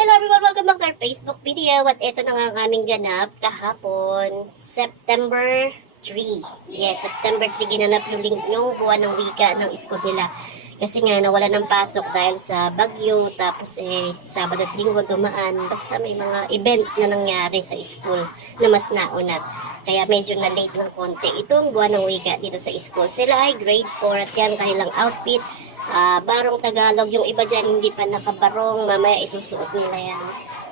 Hello everyone, welcome back to our Facebook video. At ito na nga ang aming ganap kahapon, September 3. Yes, September 3 ginanap yung, yung buwan ng wika ng school nila. Kasi nga nawala ng pasok dahil sa bagyo, tapos eh, Sabado at Linggo dumaan. Basta may mga event na nangyari sa school na mas nauna. Kaya medyo na late ng konti. Ito ang buwan ng wika dito sa school. Sila ay grade 4 at yan kanilang outfit. Ah, barong Tagalog, yung iba dyan hindi pa nakabarong, mamaya isusuot nila yan.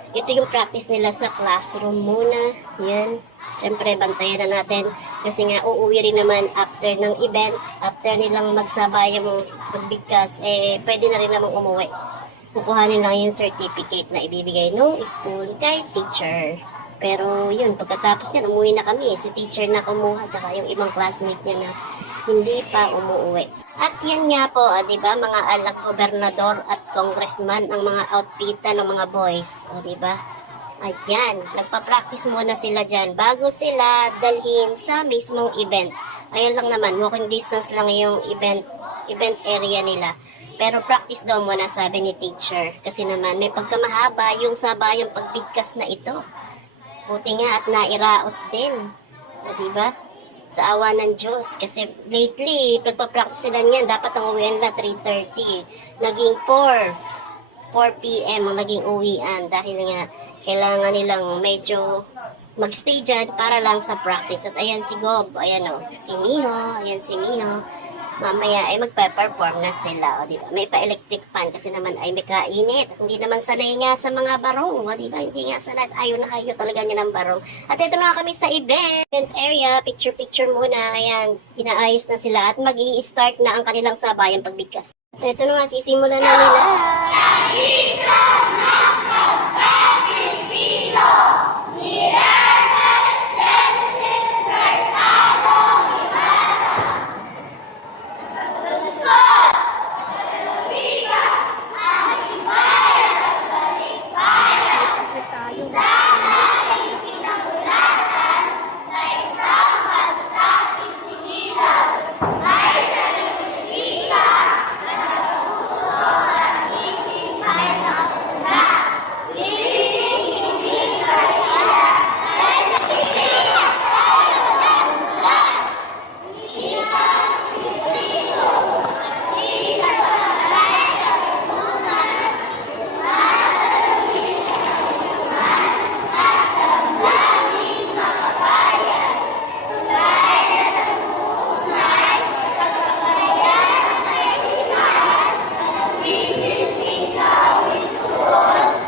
Ito yung practice nila sa classroom muna. Yan. Siyempre, bantayan na natin. Kasi nga, uuwi rin naman after ng event, after nilang magsabay yung pagbigkas, eh, pwede na rin namang umuwi. Kukuhanin lang yung certificate na ibibigay ng school kay teacher. Pero yun, pagkatapos niyan, umuwi na kami. Si teacher na kumuha, tsaka yung ibang classmate niya na hindi pa umuwi. At yan nga po, ah, di ba, mga alak gobernador at congressman ang mga outfitan ng mga boys. O, di ba? Ayan, nagpa-practice muna sila dyan bago sila dalhin sa mismong event. Ayun lang naman, walking distance lang yung event, event area nila. Pero practice daw muna, sabi ni teacher. Kasi naman, may pagkamahaba yung sabayang pagbigkas na ito. Buti nga at nairaos din. O, diba? Sa awa ng Diyos. Kasi lately, pagpapractice sila niyan, dapat ang uwian na 3.30. Naging 4. 4 p.m. ang naging uwian dahil nga kailangan nilang medyo magstay dyan para lang sa practice. At ayan si Gob, ayan o, si Miho, ayan si Miho. Mamaya ay magpe-perform na sila, o di ba? May pa-electric fan kasi naman ay may kainit. Hindi naman sanay nga sa mga barong, o di ba? Hindi nga sanay at ayaw na ayaw talaga niya ng barong. At ito na kami sa event. Event area, picture-picture muna. Ayan, inaayos na sila at mag start na ang kanilang sabayang pagbigkas. At ito na nga, sisimulan na nila.